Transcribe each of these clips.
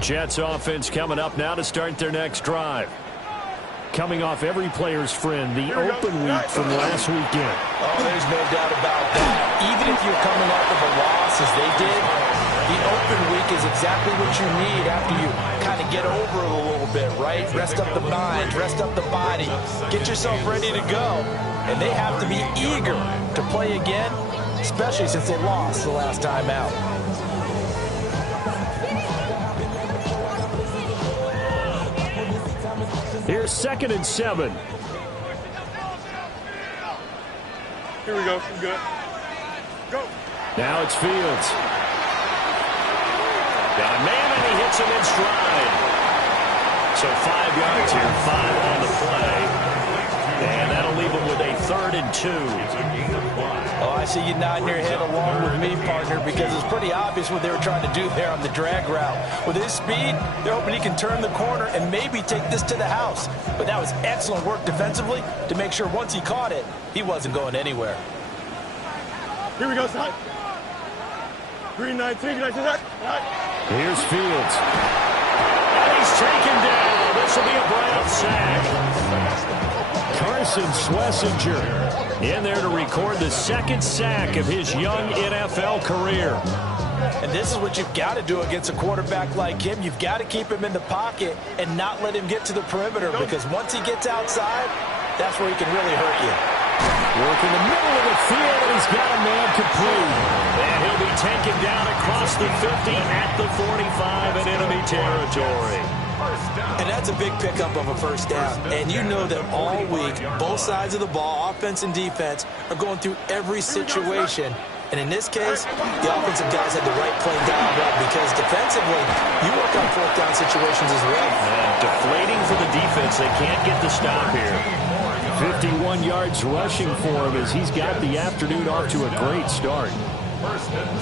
Jets offense coming up now to start their next drive. Coming off every player's friend, the open week from last weekend. Oh, there's no doubt about that. Even if you're coming off of a loss as they did, the open week is exactly what you need after you kind of get over it a little bit, right? Rest up the mind, rest up the body, get yourself ready to go. And they have to be eager to play again, especially since they lost the last time out. Here's 2nd and 7. Here we go. We're good. Go. Now it's Fields. Got a man, and he hits him in stride. So 5 yards here, 5 on the play. And that'll leave him with a 3rd and 2. Oh, I see you nodding your head along with me, partner, because it's pretty obvious what they were trying to do there on the drag route. With his speed, they're hoping he can turn the corner and maybe take this to the house. But that was excellent work defensively to make sure once he caught it, he wasn't going anywhere. Here we go, side. Green 19, 19, side. Here's Fields. And he's taken down. This will be a Brown sack. Carson Schlesinger in there to record the 2nd sack of his young NFL career. And this is what you've got to do against a quarterback like him. You've got to keep him in the pocket and not let him get to the perimeter, because once he gets outside, that's where he can really hurt you. Work in the middle of the field, and he's got a man complete. And he'll be taken down across the 50 at the 45 in enemy territory. And that's a big pickup of a first down. And you know that all week, both sides of the ball, offense and defense, are going through every situation. And in this case, the offensive guys had the right play dialed up, because defensively, you work on 4th down situations as well. Deflating for the defense. They can't get the stop here. 51 yards rushing for him as he's got the afternoon off to a great start.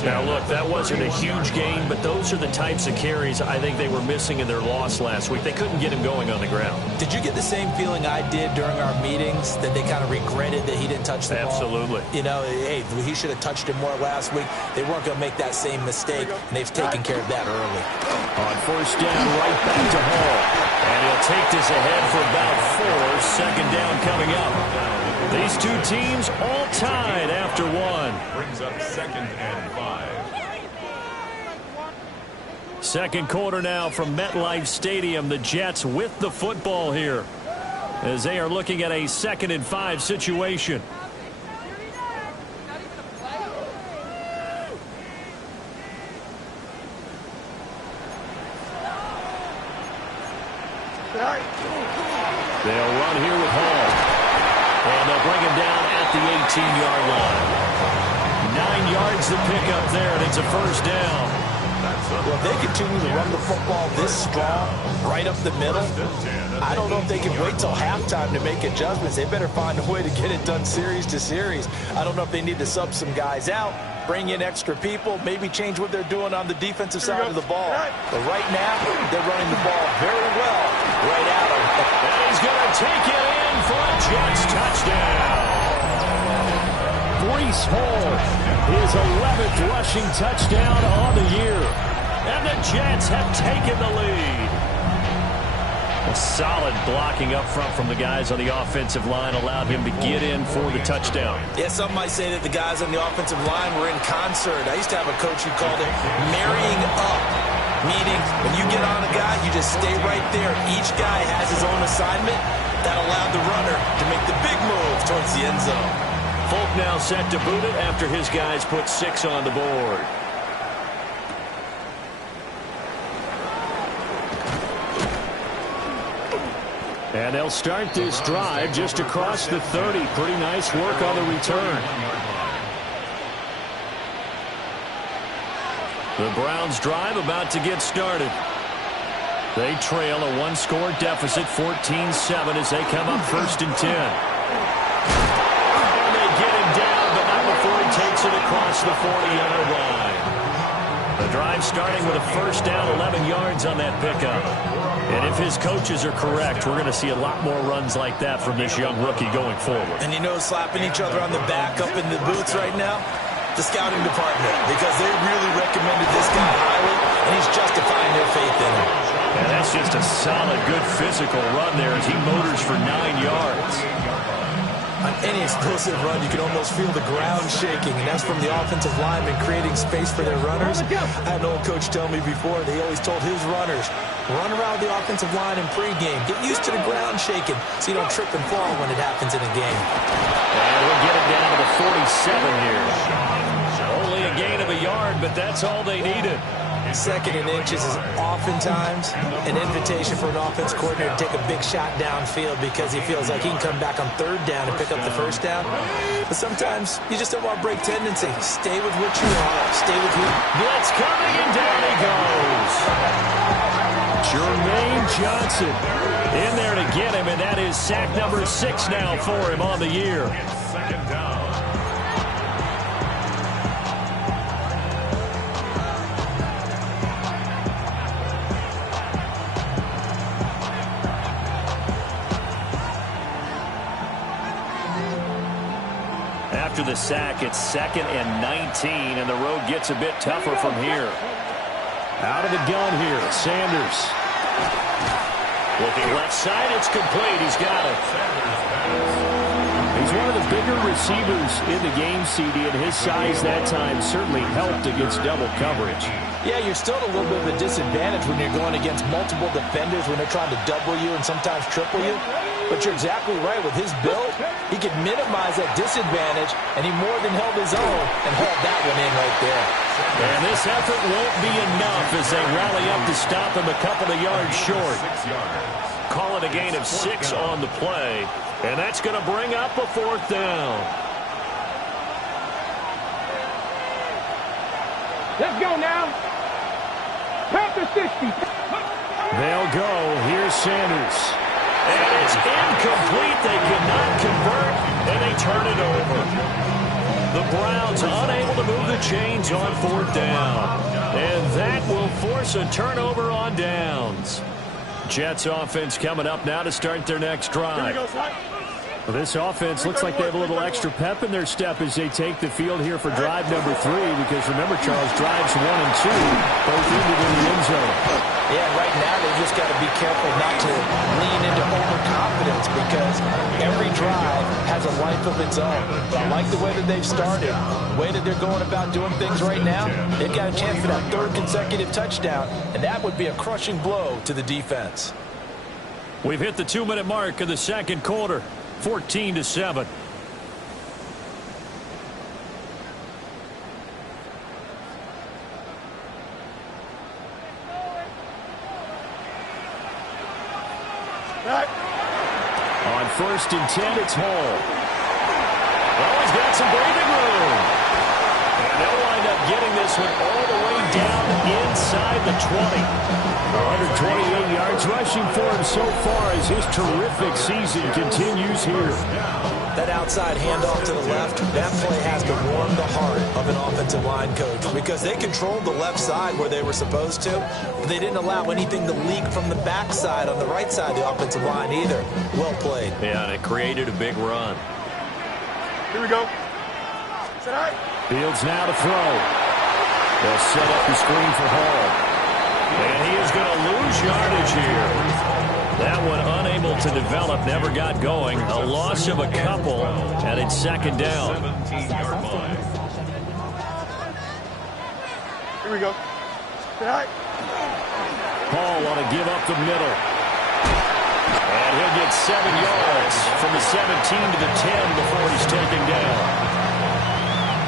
Now, look, that wasn't a huge gain, but those are the types of carries I think they were missing in their loss last week. They couldn't get him going on the ground. Did you get the same feeling I did during our meetings, that they kind of regretted that he didn't touch the ball? Absolutely. You know, hey, he should have touched it more last week. They weren't going to make that same mistake, and they've taken care of that early. On 1st down, right back to Hall. And he'll take this ahead for about 4. 2nd down coming up. These two teams all tied after 1. Brings up 2nd and 5. 2nd quarter now from MetLife Stadium. The Jets with the football here as they are looking at a 2nd and 5 situation. They'll run here with Hall. And they'll bring him down at the 18-yard line. 9 yards to pick up there, and it's a 1st down. Well, if they continue to run the football this strong, right up the middle, I don't know if they can wait till halftime to make adjustments. They better find a way to get it done series to series. I don't know if they need to sub some guys out, bring in extra people, maybe change what they're doing on the defensive side of the ball. But right now, they're running the ball very well right at him. And he's going to take it in for a Jets touchdown. Breece Hall, his 11th rushing touchdown on the year. And the Jets have taken the lead. A solid blocking up front from the guys on the offensive line allowed him to get in for the touchdown. Yeah, some might say that the guys on the offensive line were in concert. I used to have a coach who called it marrying up, meaning when you get on a guy, you just stay right there. Each guy has his own assignment. That allowed the runner to make the big move towards the end zone. Folk now set to boot it after his guys put 6 on the board. And they'll start this drive just across the 30. Pretty nice work on the return. The Browns drive about to get started. They trail a 1-score deficit, 14-7, as they come up 1st and 10. And they get him down, but not before he takes it across the 40-yard line. The drive starting with a 1st down, 11 yards on that pickup. And if his coaches are correct, we're going to see a lot more runs like that from this young rookie going forward. And you know, slapping each other on the back up in the boots right now, The scouting department, because they really recommended this guy highly, and he's justifying their faith in him. And that's just a solid, good physical run there as he motors for 9 yards. On any explosive run, you can almost feel the ground shaking, and that's from the offensive linemen creating space for their runners. I had an old coach tell me before, they always told his runners, run around the offensive line in pregame. Get used to the ground shaking so you don't trip and fall when it happens in a game. And we'll get it down to the 47 here. Only a gain of a yard, but that's all they needed. Second and inches is oftentimes an invitation for an offense coordinator to take a big shot downfield because he feels like he can come back on third down and pick up the first down. But sometimes you just don't want to break tendency. Stay with what you are. Stay with who. Blitz coming, and down he goes. Jermaine Johnson in there to get him, and that is sack number 6 now for him on the year. Second down. After the sack, it's 2nd and 19, and the road gets a bit tougher from here. Out of the gun here, Sanders. Looking left side, it's complete. He's got it. He's one of the bigger receivers in the game, CD, and his size that time certainly helped against double coverage. Yeah, you're still at a little bit of a disadvantage when you're going against multiple defenders when they're trying to double you and sometimes triple you. But you're exactly right. With his build, he could minimize that disadvantage, and he more than held his own and hauled that one in right there. And this effort won't be enough as they rally up to stop him a couple of yards short. Call it a gain of 6 on the play, and that's going to bring up a 4th down. Let's go now. Panther 60. They'll go. Here's Sanders. And it's incomplete. They cannot convert, and they turn it over. The Browns unable to move the chains on 4th down. And that will force a turnover on downs. Jets offense coming up now to start their next drive. Well, this offense looks like they have a little extra pep in their step as they take the field here for drive number 3, because remember, Charles, drives 1 and 2 both ended in the end zone. Yeah, right now they just got to be careful not to lean into overconfidence because every drive has a life of its own. I like the way that they've started, the way that they're going about doing things right now. They've got a chance for that 3rd consecutive touchdown, and that would be a crushing blow to the defense. We've hit the 2-minute mark of the 2nd quarter. 14-7. On 1st and 10, it's Hall. Well, he's got some breathing room. And they'll wind up getting this one all the way down inside the 20. 128 yards rushing for him so far as his terrific season continues here. That outside handoff to the left, that play has to warm the heart of an offensive line coach because they controlled the left side where they were supposed to, but they didn't allow anything to leak from the backside on the right side of the offensive line either. Well played. Yeah, and it created a big run. Here we go. Fields now to throw. They'll set up the screen for Hall. And he is going to lose yardage here. That one unable to develop, never got going. A loss of a couple, and it's 2nd down. 17-yard line. Here we go. Hall want to give up the middle. And he'll get 7 yards from the 17 to the 10 before he's taken down.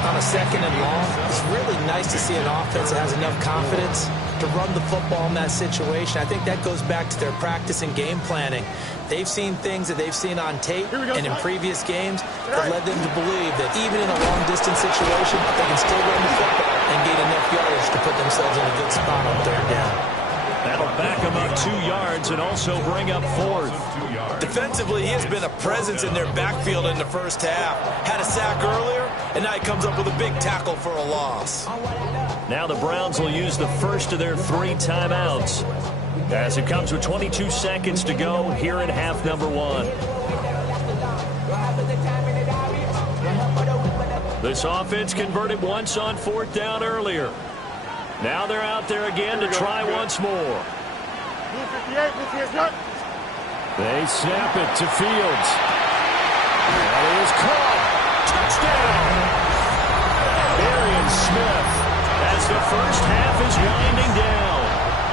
On a 2nd and long, it's really nice to see an offense that has enough confidence to run the football in that situation. I think that goes back to their practice and game planning. They've seen things that they've seen on tape and in previous games that led them to believe that even in a long-distance situation, they can still run the football and gain enough yardage to put themselves in a good spot on 3rd down. That'll back him up 2 yards and also bring up 4th. Defensively, he has been a presence in their backfield in the first half. Had a sack earlier, and now he comes up with a big tackle for a loss. Now the Browns will use the first of their 3 timeouts as it comes with 22 seconds to go here in half number 1. This offense converted once on 4th down earlier. Now they're out there again to try once more. They snap it to Fields. That is caught. Touchdown. Arian Smith as the first half is winding down.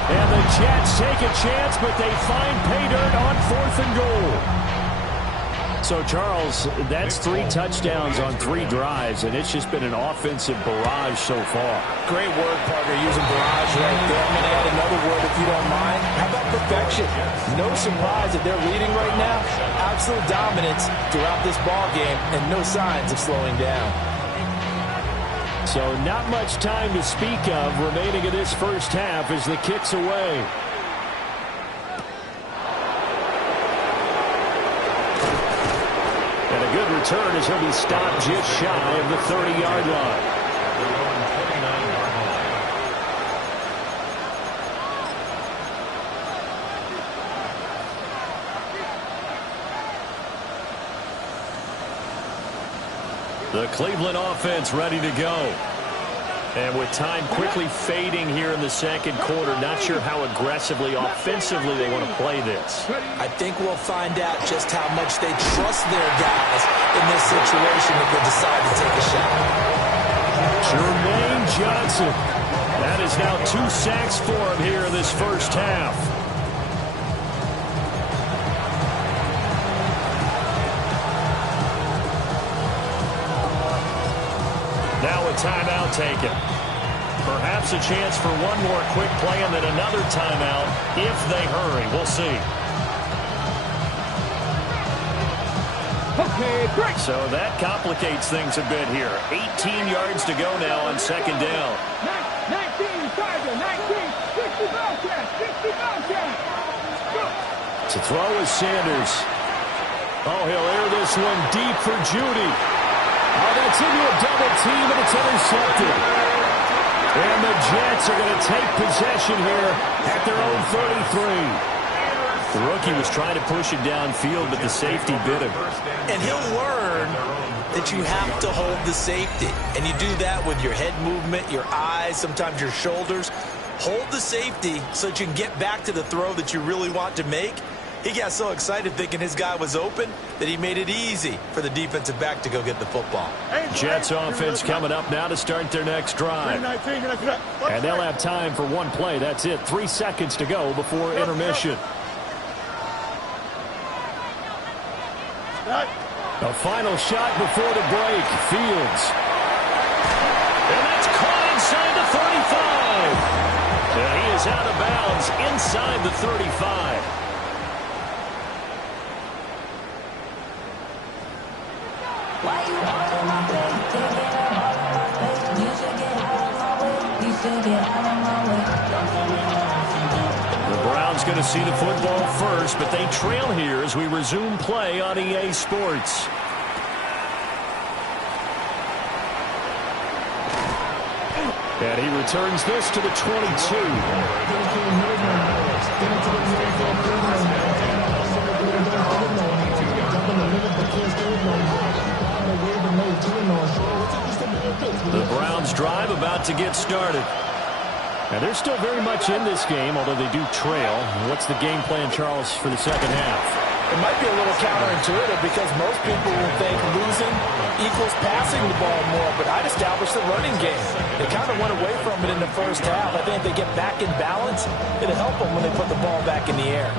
And the Jets take a chance, but they find pay dirt on 4th and goal. So, Charles, that's 3 touchdowns on 3 drives, and it's just been an offensive barrage so far. Great word, partner, using barrage right there. I'm going to add another word if you don't mind. How about perfection? No surprise that they're leading right now. Absolute dominance throughout this ball game, and no signs of slowing down. So not much time to speak of remaining in this first half as the kick's away. And a good return as he'll be stopped just shy of the 30-yard line. The Cleveland offense ready to go. And with time quickly fading here in the second quarter, not sure how aggressively, offensively they want to play this. I think we'll find out just how much they trust their guys in this situation if they decide to take a shot. Jermaine Johnson. That is now 2 sacks for him here in this first half. Now a timeout taken. Perhaps a chance for one more quick play and then another timeout if they hurry. We'll see. Okay, break. So that complicates things a bit here. 18 yards to go now on second down. 19, Tiger, 19, 60 Bobcat, 60 Bobcat. To throw is Sanders. Oh, he'll air this one deep for Judy. Oh, that's into a double team, and it's intercepted. And the Jets are going to take possession here at their own 33. The rookie was trying to push it downfield, but the safety bit him. And he'll learn that you have to hold the safety. And you do that with your head movement, your eyes, sometimes your shoulders. Hold the safety so that you can get back to the throw that you really want to make. He got so excited thinking his guy was open that he made it easy for the defensive back to go get the football. Jets offense coming up now to start their next drive. And they'll have time for one play. That's it. 3 seconds to go before intermission. A final shot before the break. Fields. And that's caught inside the 35. And he is out of bounds inside the 35. The Browns going to see the football first, but they trail here as we resume play on EA Sports. And he returns this to the 22. The Browns drive about to get started. And they're still very much in this game, although they do trail. What's the game plan, Charles, for the second half? It might be a little counterintuitive because most people will think losing equals passing the ball more, but I'd establish the running game. They kind of went away from it in the first half. I think if they get back in balance, it'll help them when they put the ball back in the air.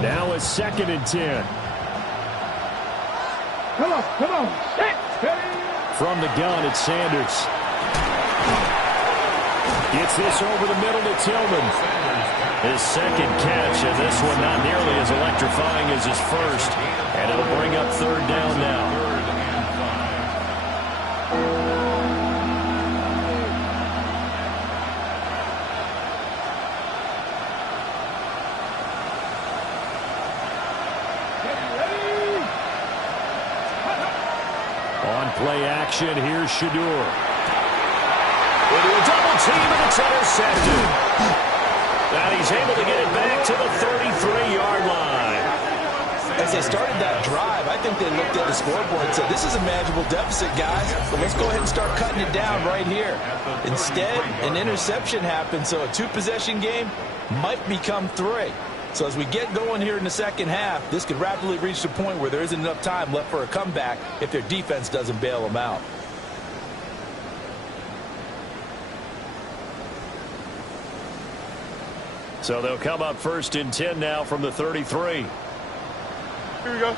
Now a 2nd and 10. Come on, set, ready. From the gun, it's Sanders. Gets this over the middle to Tillman. His second catch, and this one not nearly as electrifying as his first. And it'll bring up 3rd down now. On play action, here's Shador. Into a double team, and it's intercepted. And he's able to get it back to the 33-yard line. As they started that drive, I think they looked at the scoreboard and said, this is a manageable deficit, guys, but let's go ahead and start cutting it down right here. Instead, an interception happened, so a two-possession game might become 3. So as we get going here in the second half, this could rapidly reach the point where there isn't enough time left for a comeback if their defense doesn't bail them out. So they'll come up 1st and 10 now from the 33. Here we go.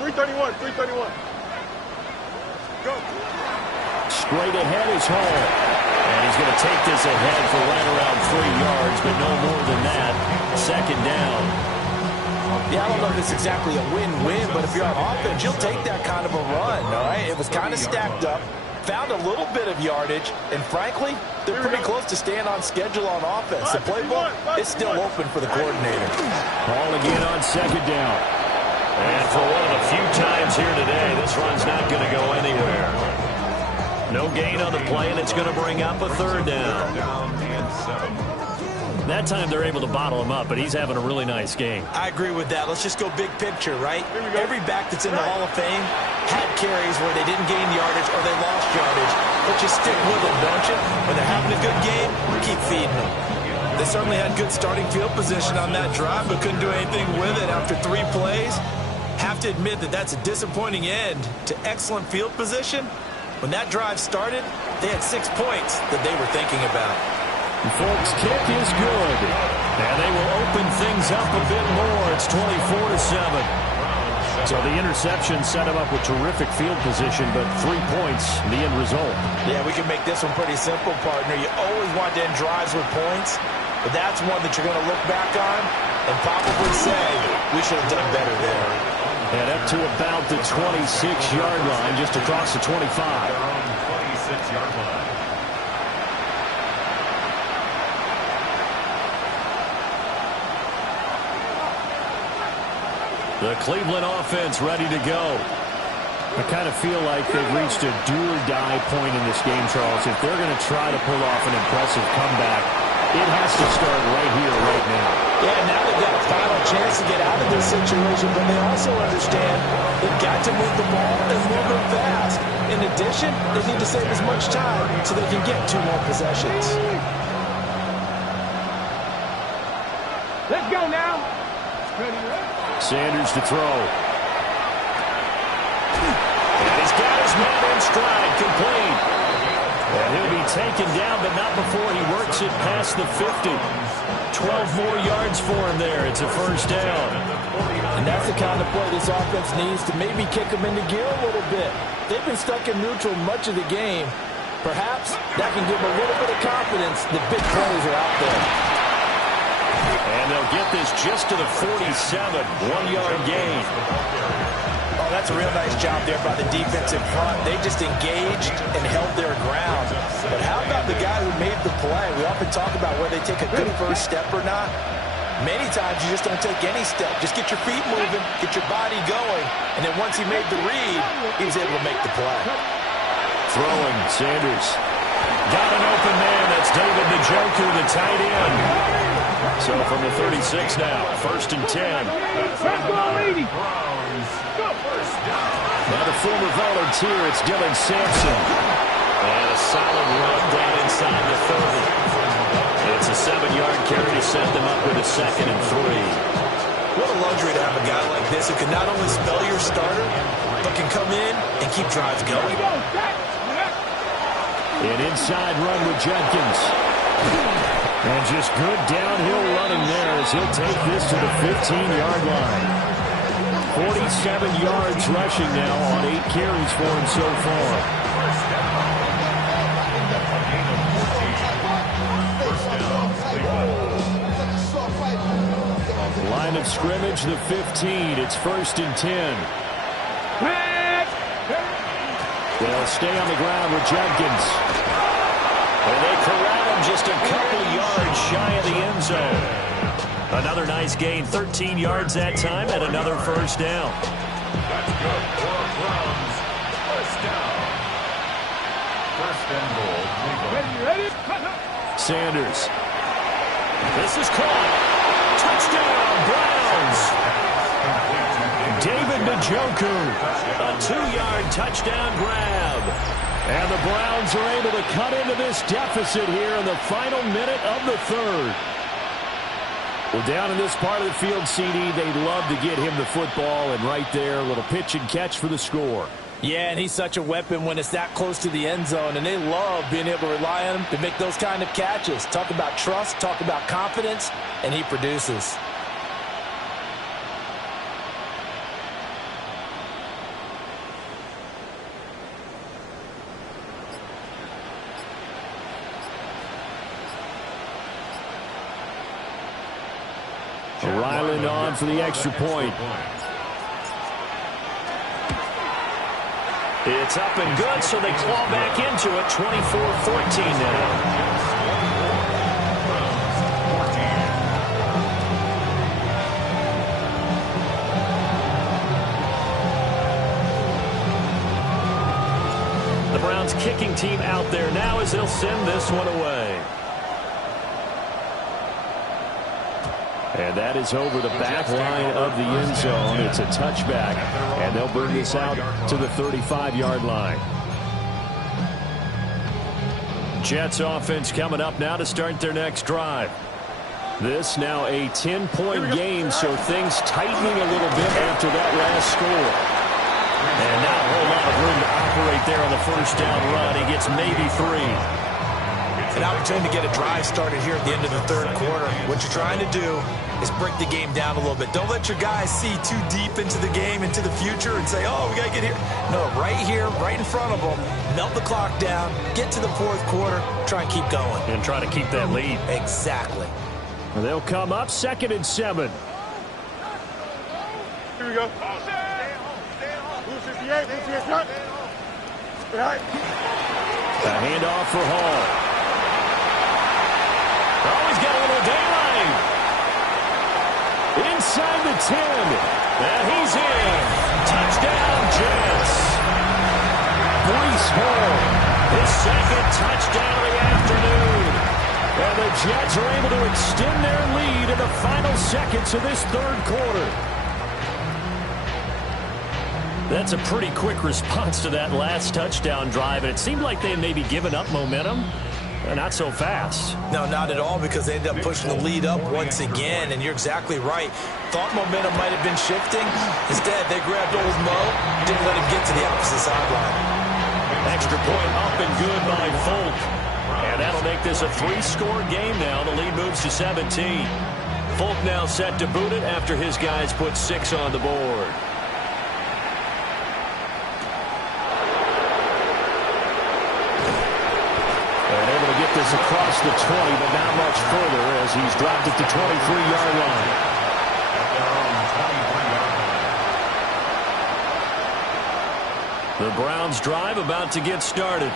331, 331. Go. Straight ahead is Hall. And he's going to take this ahead for right around 3 yards, but no more than that. 2nd down. Yeah, I don't know if it's exactly a win-win, but if you're on offense, you'll take that kind of a run, all right? It was kind of stacked up, found a little bit of yardage, and frankly, they're pretty close to staying on schedule on offense. The playbook is still open for the coordinator. Ball again on 2nd down. And for one of the few times here today, this run's not going to go anywhere. No gain on the play, and it's going to bring up a 3rd down. That time they're able to bottle him up, but he's having a really nice game. I agree with that. Let's just go big picture, right? Every back that's in the Hall of Fame had carries where they didn't gain yardage or they lost yardage. But you stick with them, don't you? When they're having a good game, keep feeding them. They certainly had good starting field position on that drive, but couldn't do anything with it after 3 plays. Have to admit that that's a disappointing end to excellent field position. When that drive started, they had 6 points that they were thinking about. The Folks' kick is good. And they will open things up a bit more. It's 24-7. So the interception set him up with terrific field position, but 3 points, the end result. Yeah, we can make this one pretty simple, partner. You always want to end drives with points, but that's one that you're going to look back on and probably say, we should have done better there. And up to about the 26-yard line, just across the 25. 26-yard line. The Cleveland offense ready to go. I kind of feel like they've reached a do-or-die point in this game, Charles. If they're going to try to pull off an impressive comeback, it has to start right here, right now. Yeah, now they've got a final chance to get out of this situation, but they also understand they've got to move the ball and move it fast. In addition, they need to save as much time so they can get 2 more possessions. Let's go now. Sanders to throw. And he's got his man in stride, complete. And he'll be taken down, but not before he works it past the 50. 12 more yards for him there. It's a 1st down. And that's the kind of play this offense needs to maybe kick them into gear a little bit. They've been stuck in neutral much of the game. Perhaps that can give them a little bit of confidence that big plays are out there. And they'll get this just to the 47, 1-yard gain. Oh, that's a real nice job there by the defense in front. They just engaged and held their ground. But how about the guy who made the play? We often talk about whether they take a good first step or not. Many times you just don't take any step. Just get your feet moving, get your body going, and then once he made the read, he was able to make the play. Throwing, Sanders. Got an open man. That's David the Joker, the tight end. So from the 36 now, 1st and 10. Let's go, lady. Now the former volunteer, it's Dylan Sampson. And a solid run down inside the 30. It's a 7-yard carry to set them up with a 2nd and 3. What a luxury to have a guy like this who can not only spell your starter, but can come in and keep drives going. An inside run with Jenkins. And just good downhill running there as he'll take this to the 15-yard line. 47 yards rushing now on 8 carries for him so far. Line of scrimmage, the 15. It's 1st and 10. They'll stay on the ground with Jenkins. And they corral him just a couple yards shy of the end zone. Another nice gain, 13 yards that time, and another 1st down. That's good for Browns. 1st down. 1st and goal. Ready? Sanders. This is caught. Touchdown, Browns. David Njoku. A 2-yard touchdown grab. And the Browns are able to cut into this deficit here in the final minute of the third. Well, down in this part of the field, CD, they'd love to get him the football, and right there, a little pitch and catch for the score. Yeah, and he's such a weapon when it's that close to the end zone, and they love being able to rely on him to make those kind of catches. Talk about trust, talk about confidence, and he produces. Ryland on for the extra point. It's up and good, so they claw back into it. 24-14 now. The Browns kicking team out there now as they'll send this one away. And that is over the back line of the end zone. It's a touchback, and they'll bring this out to the 35-yard line. Jets offense coming up now to start their next drive. This now a 10-point game, so things tightening a little bit after that last score. And not a whole lot of room to operate there on the first down run. He gets maybe 3. An opportunity to get a drive started here at the end of the third quarter. What you're trying to do is break the game down a little bit. Don't let your guys see too deep into the game, into the future, and say, oh, we got to get here. No, right here, right in front of them, melt the clock down, get to the fourth quarter, try and keep going. And try to keep that lead. Exactly. And they'll come up 2nd and 7. Here we go. Blue 58, blue 58. Behind. A handoff for Hall. Oh, he's got a little daylight. Inside the 10. And he's in. Touchdown, Jets. Breece Hall, his 2nd touchdown of the afternoon. And the Jets are able to extend their lead in the final seconds of this third quarter. That's a pretty quick response to that last touchdown drive, and it seemed like they had maybe given up momentum. Not so fast. No, not at all, because they ended up pushing the lead up once again, and you're exactly right. Thought momentum might have been shifting. Instead, they grabbed old Mo, didn't let him get to the opposite sideline. Extra point up and good by Folk. And that'll make this a 3-score game now. The lead moves to 17. Folk now set to boot it after his guys put 6 on the board. This across the 20, but not much further as he's dropped at the 23-yard line. The Browns drive about to get started.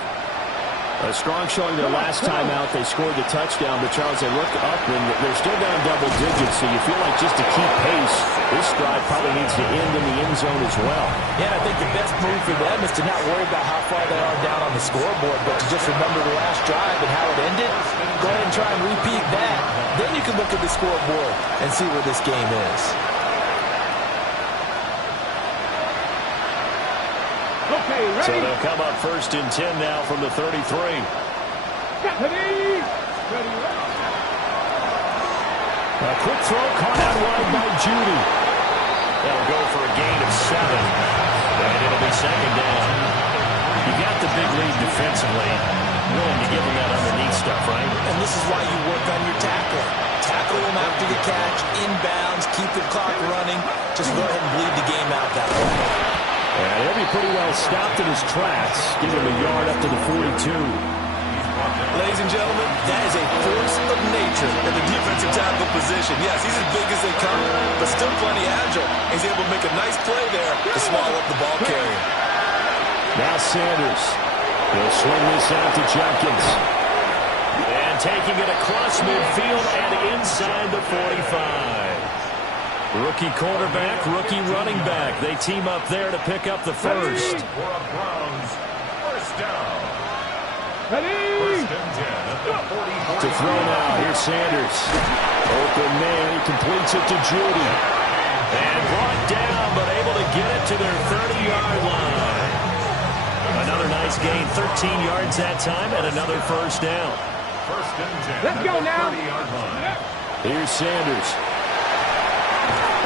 A strong showing their last time out. They scored the touchdown, but Charles, they look up and they're still down double digits, so you feel like just to keep pace, this drive probably needs to end in the end zone as well. Yeah, I think the best move for them is to not worry about how far they are down on the scoreboard, but to just remember the last drive and how it ended. Go ahead and try and repeat that. Then you can look at the scoreboard and see where this game is. Okay, ready? So they'll come up 1st and 10 now from the 33. Ready? Ready, A quick throw caught out wide by Judy. They'll go for a gain of 7. And it'll be 2nd down. You got the big lead defensively. Willing to give them that underneath stuff, right? And this is why you work on your tackling. Tackle them after the catch, inbounds, keep the clock running. Just go ahead and bleed the game out that way. And he'll be pretty well stopped in his tracks. Give him a yard up to the 42. Ladies and gentlemen, that is a force of nature in the defensive tackle position. Yes, he's as big as they come, but still plenty agile. He's able to make a nice play there to swallow up the ball carrier. Now Sanders. He'll swing this out to Jenkins. And taking it across midfield and inside the 45. Rookie quarterback, rookie running back. They team up there to pick up the first. For a Browns first down. Ready? First and 10 at the 40. To throw now. Here's Sanders. Open man. He completes it to Judy. And brought down, but able to get it to their 30-yard line. Another nice gain, 13 yards that time, and another first down. First and 10. Let's go now. 30-yard line. Here's Sanders.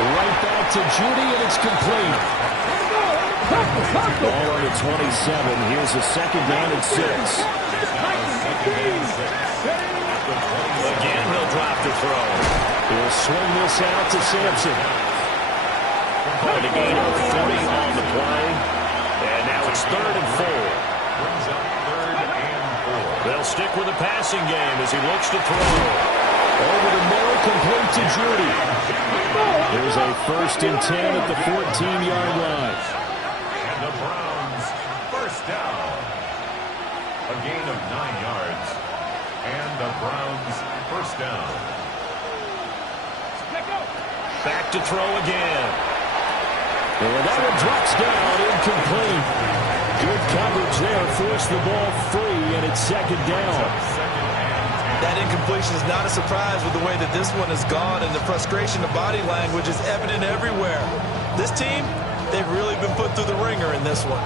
Right back to Judy, and it's complete. Ball on the 27. Here's a second down and 6. Again, he'll drop to throw. He'll swing this out to Sampson. And a gain of 3 on the play. And now it's 3rd and 4. Brings up 3rd and 4. They'll stick with the passing game as he looks to throw. Over the middle, complete to Judy. There's a 1st and 10 at the 14-yard line. And the Browns first down. A gain of 9 yards. And the Browns first down. Back to throw again. And that one drops down, incomplete. Good coverage there, forced the ball free, and it's 2nd down. That incompletion is not a surprise with the way that this one has gone, and the frustration of body language is evident everywhere. This team, they've really been put through the ringer in this one.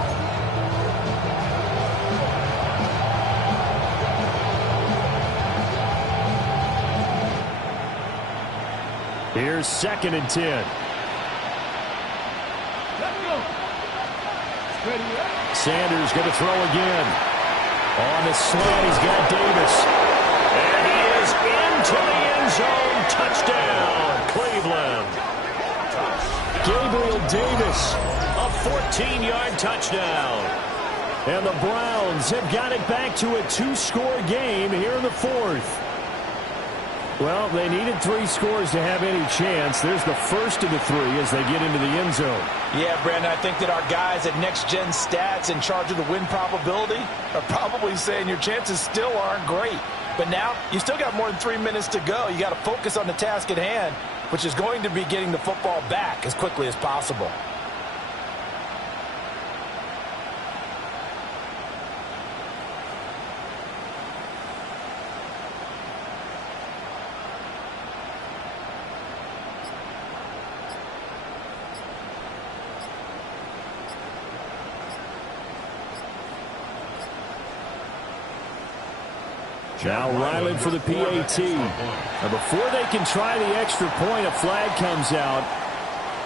Here's 2nd and 10. Sanders going to throw again. On the slant, he's got Davis. And he is into the end zone. Touchdown, Cleveland. Gabriel Davis, a 14-yard touchdown. And the Browns have got it back to a 2-score game here in the 4th. Well, they needed 3 scores to have any chance. There's the first of the 3 as they get into the end zone. Yeah, Brandon, I think that our guys at Next Gen Stats in charge of the win probability are probably saying your chances still aren't great. But now you still got more than 3 minutes to go. You got to focus on the task at hand, which is going to be getting the football back as quickly as possible. Now Ryland for the PAT. Now before they can try the extra point, a flag comes out,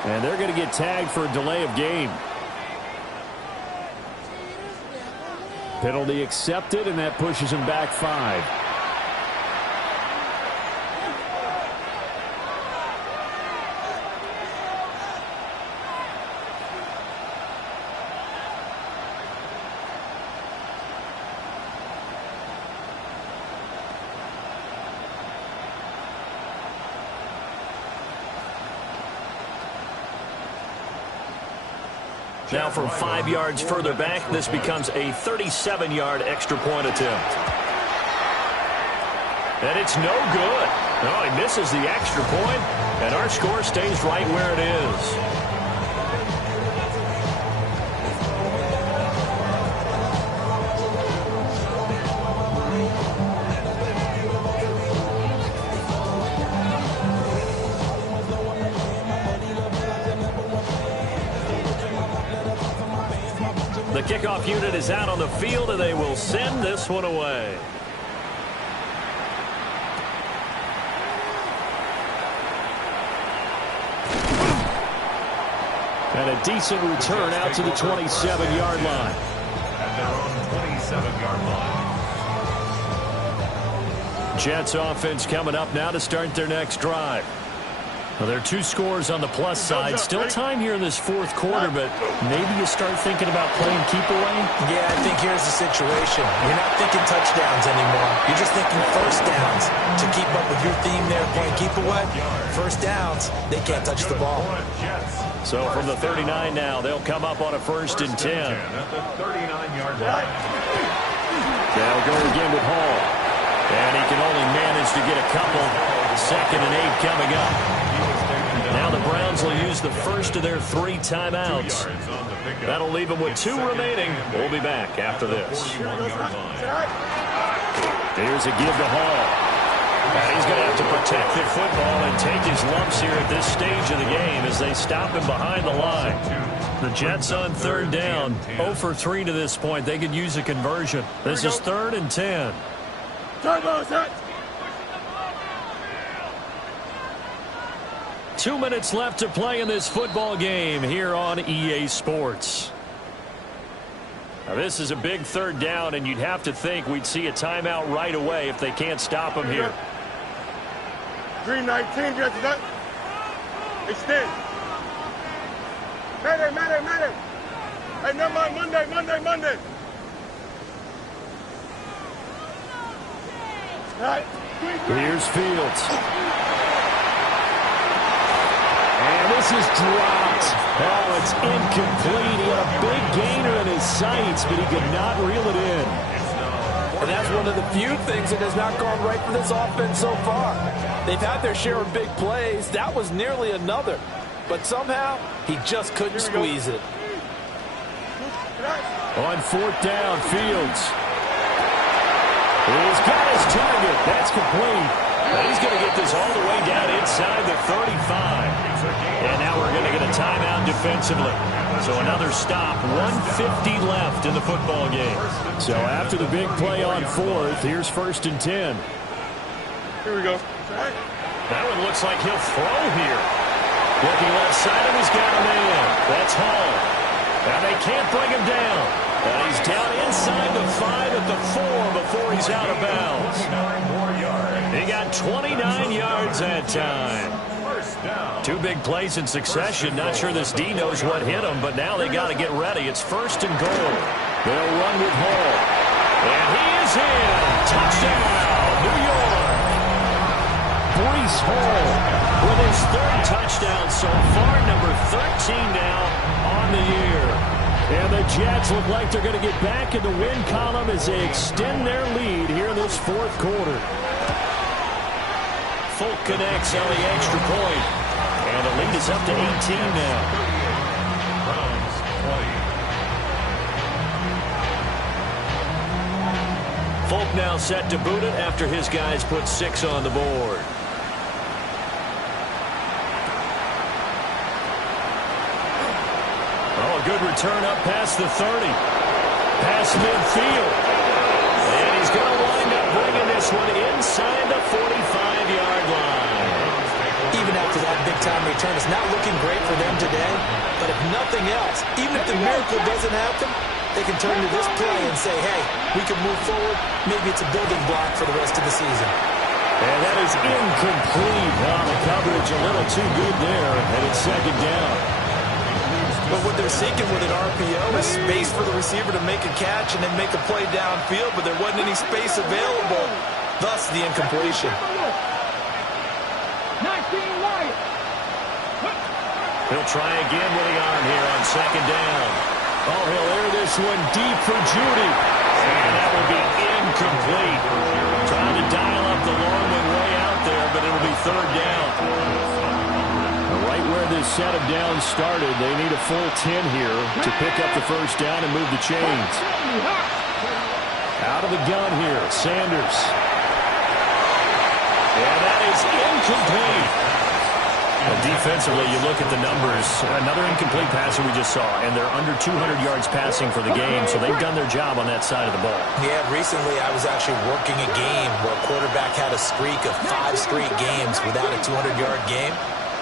and they're going to get tagged for a delay of game. Penalty accepted, and that pushes him back 5. Now from 5 yards further back, this becomes a 37-yard extra point attempt. And it's no good. No, he misses the extra point, and our score stays right where it is. The kickoff unit is out on the field, and they will send this one away. And a decent return out to the 27-yard line. At their own 27-yard line. Jets offense coming up now to start their next drive. Well, there are 2 scores on the plus side. Still time here in this 4th quarter, but maybe you start thinking about playing keep away? Yeah, I think here's the situation. You're not thinking touchdowns anymore. You're just thinking first downs. To keep up with your theme there, playing keep away, first downs, they can't touch the ball. So from the 39 now, they'll come up on a 1st and 10. At the 39-yard line. They'll go again with Hall. And he can only manage to get a couple. 2nd and 8 coming up. Now the Browns will use the first of their 3 timeouts. That'll leave them with 2 remaining. We'll be back after this. Here's Here's a give to Hall. And he's going to have to protect the football and take his lumps here at this stage of the game as they stop him behind the line. The Jets on third down, 0 for 3 to this point. They could use a conversion. This is 3rd and 10. Turbo set. 2 minutes left to play in this football game here on EA Sports. Now this is a big 3rd down, and you'd have to think we'd see a timeout right away if they can't stop him here. Green 19, Jets, that. Extend. Madden. Hey, no, Monday. All right. Here's Fields. And this is dropped. Oh, it's incomplete. He had a big gainer in his sights, but he could not reel it in. And that's one of the few things that has not gone right for this offense so far. They've had their share of big plays. That was nearly another. But somehow, he just couldn't squeeze it. On 4th down, Fields. He's got his target. That's complete. Now he's going to get this all the way down inside the 35. And now we're going to get a timeout defensively. So another stop, 1:50 left in the football game. So after the big play on 4th, here's 1st and 10. Here we go. That one looks like he'll throw here. Looking left side, and he's got a man. That's Hall. Now they can't bring him down. And he's down inside the 5 at the 4 before he's out of bounds. He got 29 yards that time. 2 big plays in succession. Not sure this D knows what hit him, but now they got to get ready. It's 1st and goal. They'll run with Hall. And he is in. Touchdown, New York. Breece Hall with his 3rd touchdown so far, number 13 now on the year. And the Jets look like they're going to get back in the win column as they extend their lead here in this 4th quarter. Folk connects on the extra point. And the lead is up to 18 now. Browns 20. Folk now set to boot it after his guys put 6 on the board. Oh, a good return up past the 30. Past midfield. And he's going to wind up bringing this one inside the 45-yard line. Even after that big-time return, it's not looking great for them today. But if nothing else, even if the miracle doesn't happen, they can turn to this play and say, hey, we can move forward. Maybe it's a building block for the rest of the season. And that is incomplete. Oh, the coverage a little too good there, and it's 2nd down. But what they're seeking with an RPO is space for the receiver to make a catch and then make a play downfield, but there wasn't any space available, thus the incompletion. 19 Wyatt. He'll try again with the arm here on 2nd down. Oh, he'll air this one deep for Judy. And that will be incomplete. Trying to dial up the long one way out there, but it'll be 3rd down. Right where this set of downs started, they need a full 10 here to pick up the 1st down and move the chains. Out of the gun here, Sanders. And that is incomplete. Defensively, you look at the numbers. Another incomplete passer we just saw, and they're under 200 yards passing for the game, so they've done their job on that side of the ball. Yeah, recently I was actually working a game where a quarterback had a streak of 5 straight games without a 200-yard game.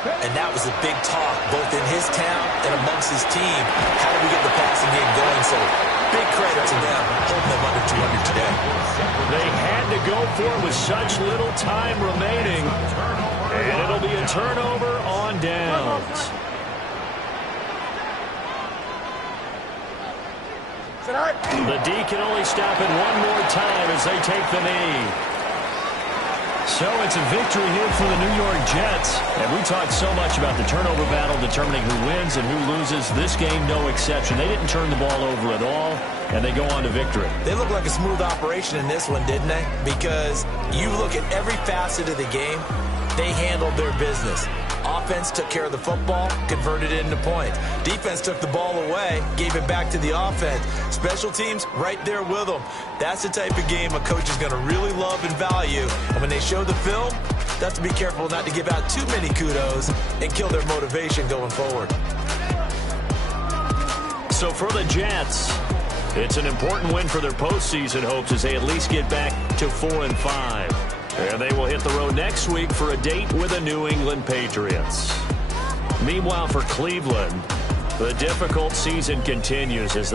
And that was a big talk, both in his town and amongst his team. How do we get the passing game going? So big credit to them, holding them under 200 today. They had to go for it with such little time remaining. And it'll be a turnover on downs. The D can only stop it one more time as they take the knee. So it's a victory here for the New York Jets. And we talked so much about the turnover battle determining who wins and who loses. This game, no exception. They didn't turn the ball over at all, and they go on to victory. They look like a smooth operation in this one, didn't they? Because you look at every facet of the game, they handled their business. Offense took care of the football, converted it into points. Defense took the ball away, gave it back to the offense. Special teams, right there with them. That's the type of game a coach is going to really love and value. And when they show the film, they have to be careful not to give out too many kudos and kill their motivation going forward. So for the Jets, it's an important win for their postseason hopes as they at least get back to 4-5. And they will hit the road next week for a date with the New England Patriots. Meanwhile, for Cleveland, the difficult season continues as